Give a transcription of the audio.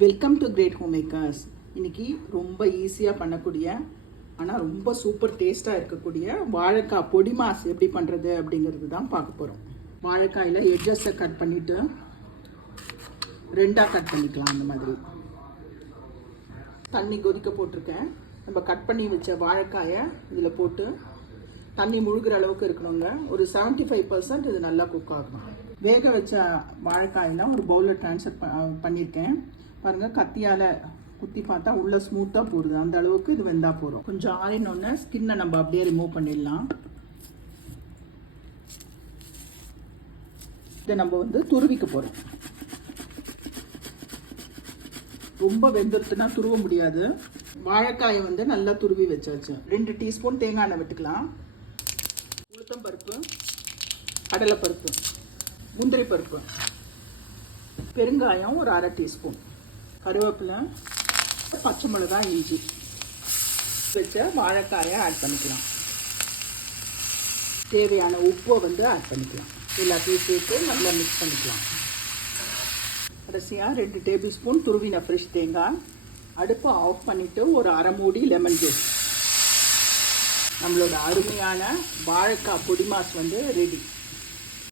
Welcome to great home makers இன்னைக்கு ரொம்ப ஈஸியாக பண்ணக்கூடிய ஆனால் ரொம்ப சூப்பர் டேஸ்ட்டாக இருக்கக்கூடிய வாழைக்காய் பொடி மாஸ் எப்படி பண்ணுறது அப்படிங்கிறது தான் பார்க்க போகிறோம் வாழைக்காயில் எட்ஜஸை கட் பண்ணிவிட்டு ரெண்டாக கட் பண்ணிக்கலாம் அந்த மாதிரி. தண்ணி கொதிக்க போட்டிருக்கேன். நம்ம கட் பண்ணி வச்ச வாழைக்காயை இதில் போட்டு தண்ணி முழுகிற அளவுக்கு இருக்கணுங்க. ஒரு 75% ஃபைவ் பர்சன்ட் இது நல்லா குக் ஆகணும். வேக வச்ச வாழைக்காயெல்லாம் ஒரு பவுலில் ட்ரான்ஸ்ஃபர் பண்ணியிருக்கேன். பாருங்கள் கத்தியால் குத்தி பார்த்தா உள்ளே ஸ்மூத்தாக போடுது அந்த அளவுக்கு இது வெந்தால் போதும். கொஞ்சம் ஆறினோடனே ஸ்கின்னை நம்ம அப்படியே ரிமூவ் பண்ணிடலாம். இதை நம்ம வந்து துருவிக்க போகிறோம் ரொம்ப வெந்துருத்துனா துருவ முடியாது. வாழைக்காயை வந்து நல்லா துருவி வச்சாச்சு. ரெண்டு டீஸ்பூன் தேங்காய் எண்ணெய் விட்டுக்கலாம். உளுத்தம் பருப்பு கடலைப்பருப்பு முந்திரி பருப்பு. பெருங்காயம் ஒரு அரை டீஸ்பூன். கருவேப்பிலை பச்சை மிளகாய் இஞ்சி. வச்ச வாழைக்காயை ஆட் பண்ணிக்கலாம். தேவையான உப்பை வந்து ஆட் பண்ணிக்கலாம். எல்லாத்தையும் சேர்த்து நல்லா மிக்ஸ் பண்ணிக்கலாம். கடைசியாக ரெண்டு டேபிள் ஸ்பூன் துருவின ஃப்ரெஷ் தேங்காய். அடுப்பு ஆஃப் பண்ணிவிட்டு ஒரு அரை மூடி லெமன் ஜூஸ் நம்மளோட அருமையான வாழைக்காய் பொடி மாஸ் வந்து ரெடி